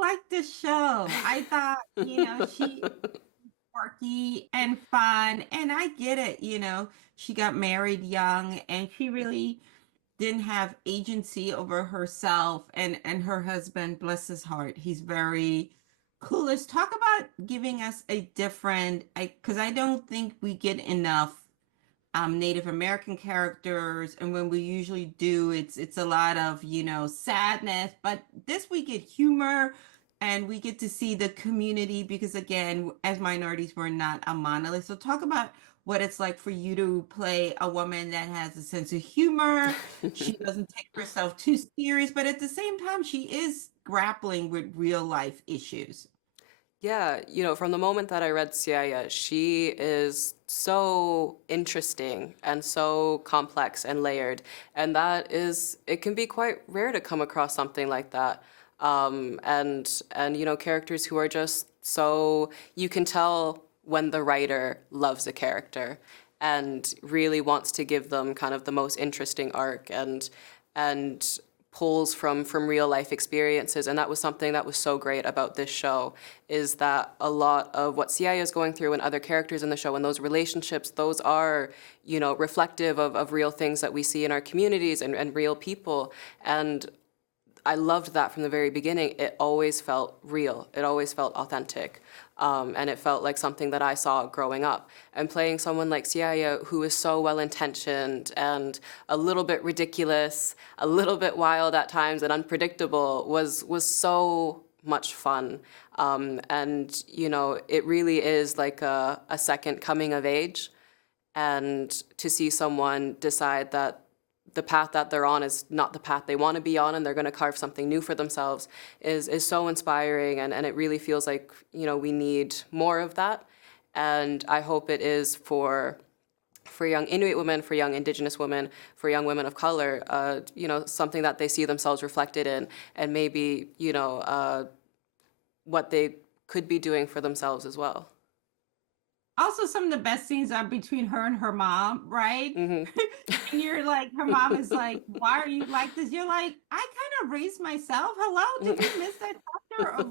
liked this show. I thought, she quirky and fun, and I get it, she got married young and she really didn't have agency over herself and her husband, bless his heart, he's very cool. Let's talk about giving us a different, because I don't think we get enough Native American characters, and when we usually do, it's a lot of sadness. But this we get humor, and we get to see the community because again, as minorities, we're not a monolith. So talk about what it's like for you to play a woman that has a sense of humor. She doesn't take herself too serious, but at the same time, she is grappling with real life issues. Yeah, from the moment that I read Siaya, she is so interesting and so complex and layered. And it can be quite rare to come across something like that. And characters who are just so, you can tell when the writer loves a character and really wants to give them kind of the most interesting arc and pulls from real life experiences. And that was something that was so great about this show, is that a lot of what Cia is going through and other characters in the show and those relationships, those are, reflective of real things that we see in our communities and real people. And I loved that from the very beginning. It always felt real. It always felt authentic. And it felt like something that I saw growing up. And playing someone like Siaya, who is so well-intentioned and a little bit ridiculous, a little bit wild at times and unpredictable, was so much fun. And it really is like a second coming of age. And to see someone decide that the path that they're on is not the path they want to be on and they're going to carve something new for themselves is so inspiring, and it really feels like we need more of that. And I hope it is for young Inuit women, for young Indigenous women, for young women of color, something that they see themselves reflected in, and maybe what they could be doing for themselves as well. Also, some of the best scenes are between her and her mom, right? Hmm. And you're like, her mom is like, why are you like this? You're like, I kind of raised myself. Hello, did you miss that chapter?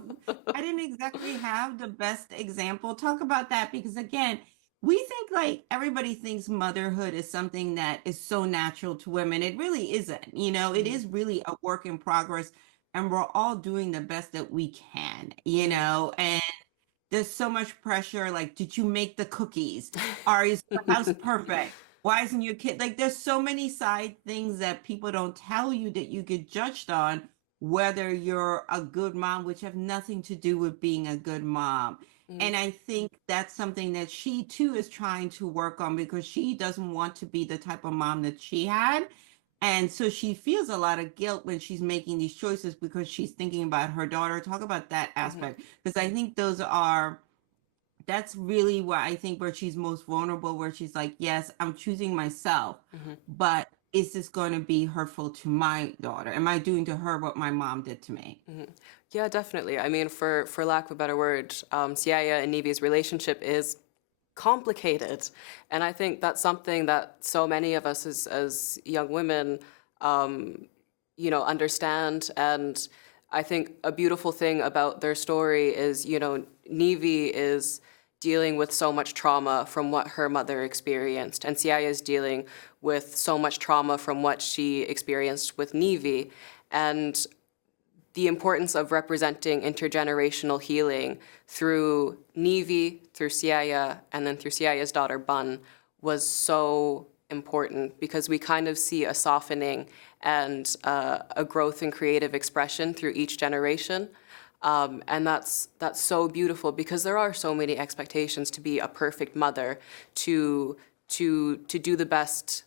I didn't exactly have the best example. Talk about that because again, we think like everybody thinks motherhood is something that is so natural to women. It really isn't. It Hmm. is really a work in progress, and we're all doing the best that we can, Hmm. and there's so much pressure. Like, did you make the cookies? Or is the house perfect? Why isn't your kid like there's so many side things that people don't tell you that you get judged on whether you're a good mom, which have nothing to do with being a good mom. Hmm. And I think that's something that she too is trying to work on because she doesn't want to be the type of mom that she had. And so she feels a lot of guilt when she's making these choices because she's thinking about her daughter. Talk about that Hmm. aspect because I think that's really where I think where she's most vulnerable, where she's like, yes, I'm choosing myself, Hmm. but is this going to be hurtful to my daughter? Am I doing to her what my mom did to me? Hmm. Yeah, definitely. I mean, for lack of a better word, Siaya and Nivi's relationship is complicated, and I think that's something that so many of us as young women, um, understand. And I think a beautiful thing about their story is, Nivi is dealing with so much trauma from what her mother experienced, and Siaya is dealing with so much trauma from what she experienced with Nivi. And the importance of representing intergenerational healing through Nivi, through Siaya, and then through Siaya's daughter Bun was so important because we kind of see a softening and a growth in creative expression through each generation. And that's so beautiful because there are so many expectations to be a perfect mother, to to do the best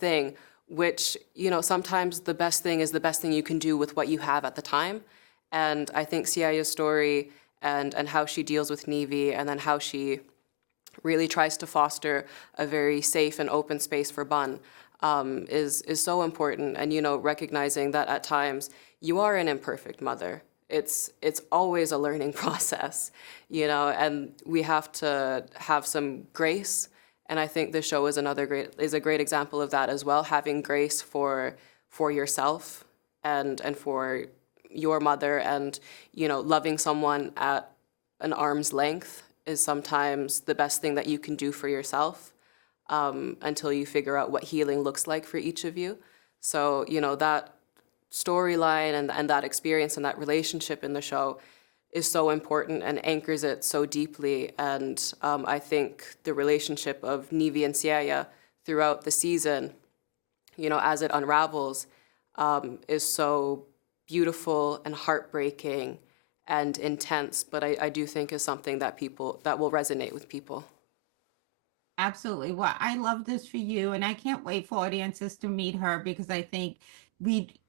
thing, which, sometimes the best thing is the best thing you can do with what you have at the time. And I think Siaya's story and how she deals with Nivi, and then how she really tries to foster a very safe and open space for Bun, is so important. And, recognizing that at times you are an imperfect mother. It's always a learning process, and we have to have some grace. And I think this show is a great example of that as well, having grace for yourself and for your mother, and loving someone at an arm's length is sometimes the best thing that you can do for yourself, until you figure out what healing looks like for each of you. So, that storyline and that experience and that relationship in the show is so important and anchors it so deeply. And I think the relationship of Nivi and Siaya throughout the season, as it unravels, is so beautiful and heartbreaking and intense. But I do think is something that will resonate with people. Absolutely. Well, I love this for you, and I can't wait for audiences to meet her because I think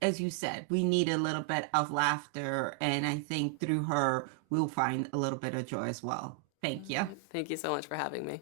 as you said, we need a little bit of laughter, and I think through her, we'll find a little bit of joy as well. Thank All you. right. Thank you so much for having me.